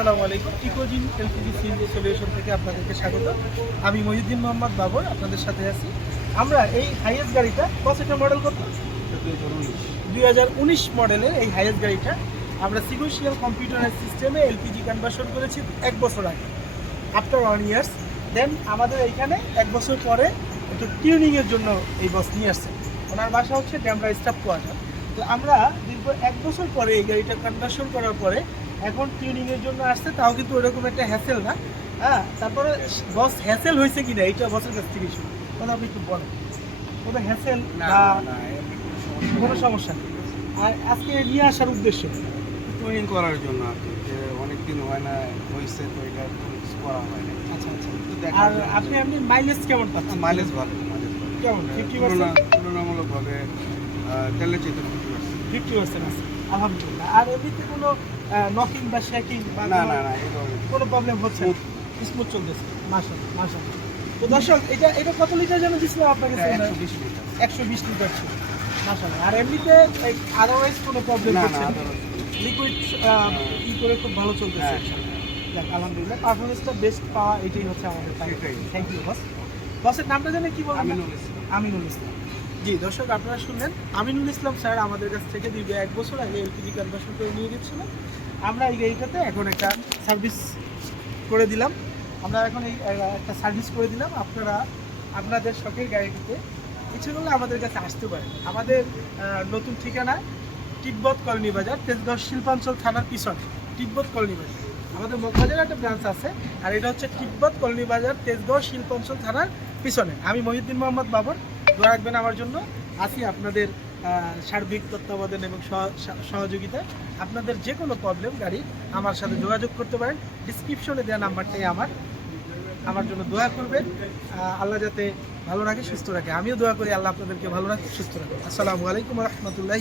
আসসালামু আলাইকুম। ইকোজিন LPG CNG solution থেকে আপনাদেরকে স্বাগত। আমি মহিউদ্দিন মোহাম্মদ বাবর, আপনাদের সাথে আছি। আমরা এই হাইয়েস্ট গাড়িটা কতটা মডেল কত? দুই হাজার উনিশ মডেলের এই হাইয়েস্ট গাড়িটা আমরা সিকুয়েন্সিয়াল কম্পিউটারাইজ সিস্টেমে এলপিজি কনভার্সন করেছি এক বছর আগে আফটার ওয়ান ইয়ার্স দেন আমাদের এইখানে এক বছর পরে একটু টিউনিংয়ের জন্য এই বাস নিয়ে আসছে। ওনার বাসা হচ্ছে ড্যামরা স্টাফ কোয়ার্টার। তো আমরা দীর্ঘ এক বছর পরে এই গাড়িটা কনভার্সন করার পরে এখন টিউনিংয়ের জন্য আসছে তাও কিন্তু ওরকম একটা হ্যাসেল না। হ্যাঁ তারপরে বস হ্যাসেল হয়েছে কিনা এইটা বসের কাছ থেকে শুনি। কথা আপনি একটু বলেন। কোনো হ্যাসেল বা কোনো সমস্যা নেই। আর আজকে নিয়ে আসার উদ্দেশ্য? ট্রেনিং করার জন্য আর কি যে অনেকদিন হয় না হয়েছে তো এটা করা হয় না আচ্ছা আচ্ছা। আর আপনি আপনি মাইলেজ কেমন পাচ্ছেন? মাইলেজ ভালো মাইলেজ ভালো। কেমন? ফিফটি পার্সেন্ট তুলনামূলকভাবে তেলের চেয়ে ফিফটি পার্সেন্ট ফিফটি পার্সেন্ট আছে। আলহামদুলিল্লাহ। আর এমনিতে কোনো নকিং বা শেকিং বা না না না কোনো প্রবলেম হচ্ছে স্মুথ। চলতেছে। মাসা মাসা তো দর্শক এটা এটা কত লিটার যেন দিচ্ছিলাম আপনাকে একশো বিশ লিটার ছিল। মাসা আর এমনিতে আদারওয়াইজ কোনো প্রবলেম হচ্ছে লিকুইড ই করে খুব ভালো চলতেছে। হ্যাঁ। যাক আলহামদুলিল্লাহ। পারফরমেন্সটা বেস্ট পাওয়া এটাই হচ্ছে আমাদের থ্যাংক ইউ বস বসের নামটা জানে কি বলবেন? আমিনুল ইসলাম। আমিনুল ইসলাম। জি, দর্শক, আপনারা শুনলেন আমিনুল ইসলাম স্যার আমাদের কাছ থেকে দীর্ঘ এক বছর আগে এলপিজি কনভার্সন করে নিয়ে গেছিলেন আমরা এই গাড়িটাতে এখন একটা সার্ভিস করে দিলাম। আমরা এখন এই একটা সার্ভিস করে দিলাম। আপনারা, আপনাদের শখের গাড়িটিতে ইচ্ছে করলে আমাদের কাছে আসতে পারেন। আমাদের নতুন ঠিকানা তিব্বত কলোনি বাজার, তেজগাঁও শিল্পাঞ্চল থানার পিছনে, তিব্বত কলোনি বাজার। আমাদের মগবাজারে একটা ব্রাঞ্চ আছে, আর এটা হচ্ছে তিব্বত কলোনি বাজার, তেজগাঁও শিল্পাঞ্চল থানার পিছনে। আমি মহিউদ্দিন মোহাম্মদ বাবর দোয়া রাখবেন আমার জন্য। আসি আপনাদের সার্বিক তত্ত্বাবধান এবং সহ- সহ- সহযোগিতা। আপনাদের যে কোনো প্রবলেম গাড়ি আমার সাথে যোগাযোগ করতে পারেন। ডিসক্রিপশনে দেওয়া নাম্বারটাই আমার। আমার জন্য দোয়া করবেন। আল্লাহ যাতে ভালো রাখে, সুস্থ রাখে। আমিও দোয়া করি, আল্লাহ আপনাদেরকে ভালো রাখে সুস্থ রাখে আসসালামু আলাইকুম রহমতুল্লাহ